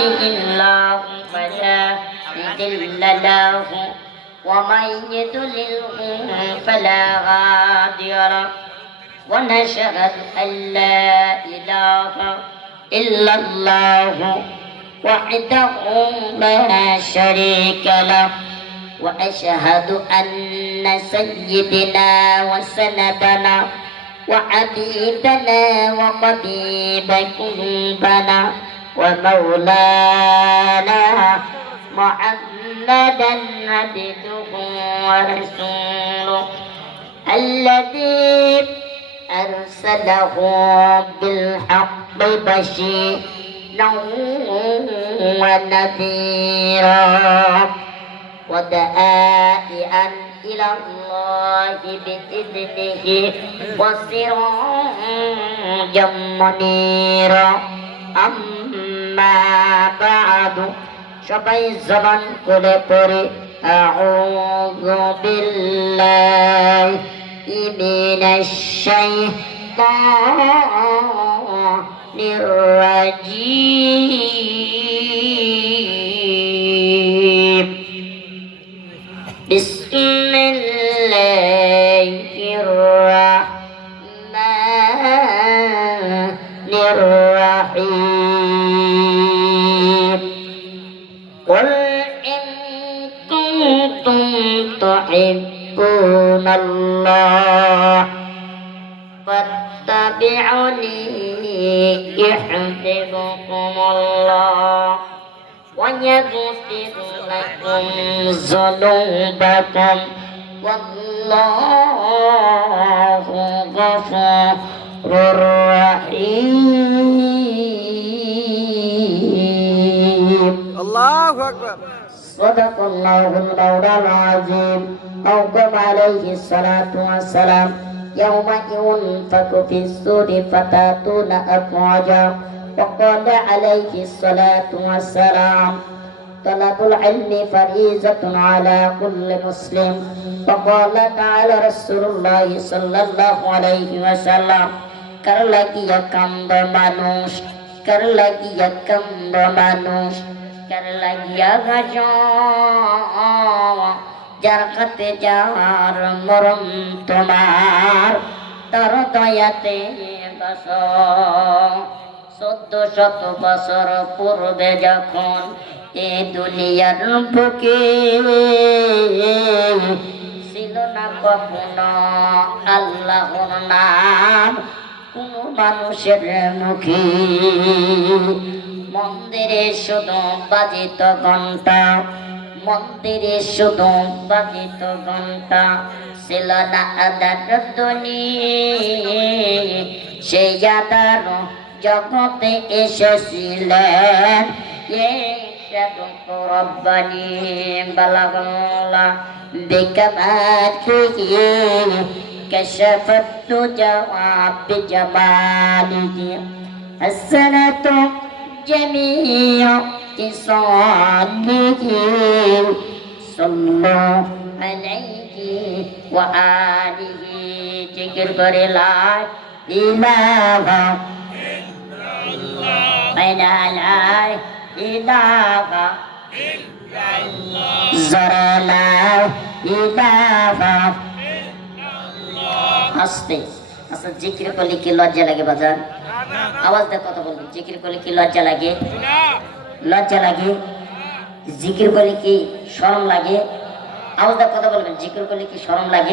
الله فلا مضل له ومن يضلله فلا هادي له ونشهد أن لا إله إلا الله وحده لا شريك له وأشهد أن سيدنا وسندنا وحبيبنا وطبيب قلوبنا ومولانا محمدا عبده ورسوله الذي أرسله بالحق بشيرا ونذيرا وداعيا إلى الله بإذنه وسراجا منيرا أما بعد সবাই জবান করে পড়ে আউযু বিল্লাহি মিনাশ শাইতানির রাজীম বিসমিল্লাহির রাহমানির রাহিম قل إن كنتم تحبون الله فاتبعوني يحببكم الله ويغفر لكم ذنوبكم والله غفور رحيم الله أكبر صدق الله المولى العظيم أو كما عليه الصلاة والسلام يوم ينفخ في الصور فتأتون أفواجا وقال عليه الصلاة والسلام طلب العلم فريضة على كل مسلم وقال تعالى رسول الله صلى الله عليه وسلم কার লাগিয়া কান্দ মানুষ কার লাগিয়া কান্দ মানুষ কার লাগিয়া গাছ যার কাতে যার মরণ তোমার তার দয়াতে বাস 1400 বছর পূর্বে যখন এ দুনিয়ার বুকে ছিল না কখনো আল্লাহর নাম কোন মানুষের মুখে মন্দিরে শুধু বাজিত ঘন্টা মন্দিরে শুধু বাজিত ঘন্টা ছিল না আদার ধ্বনি সেই আদার জগতে এসেছিলেন রব্বানি বালাগলা বিকামাতিহি كشفت الدجى بجماله حسنت جميع خصاله صلوا عليه وآله ذكر করে লা ইলাহা ইল্লাল্লাহ ইলাহা ইল্লাল্লাহ যারা লা ইলাহা হাসতে আচ্ছা জিকির করলে কি লজ্জা লাগে বাজার আওয়াজ দিয়ে কথা বলবি জিকির করলে কি লজ্জা লাগে লজ্জা লাগে জিকির করলে কি শরম লাগে আওয়াজ দিয়ে কথা বলবেন জিকির করলে কি শরম লাগে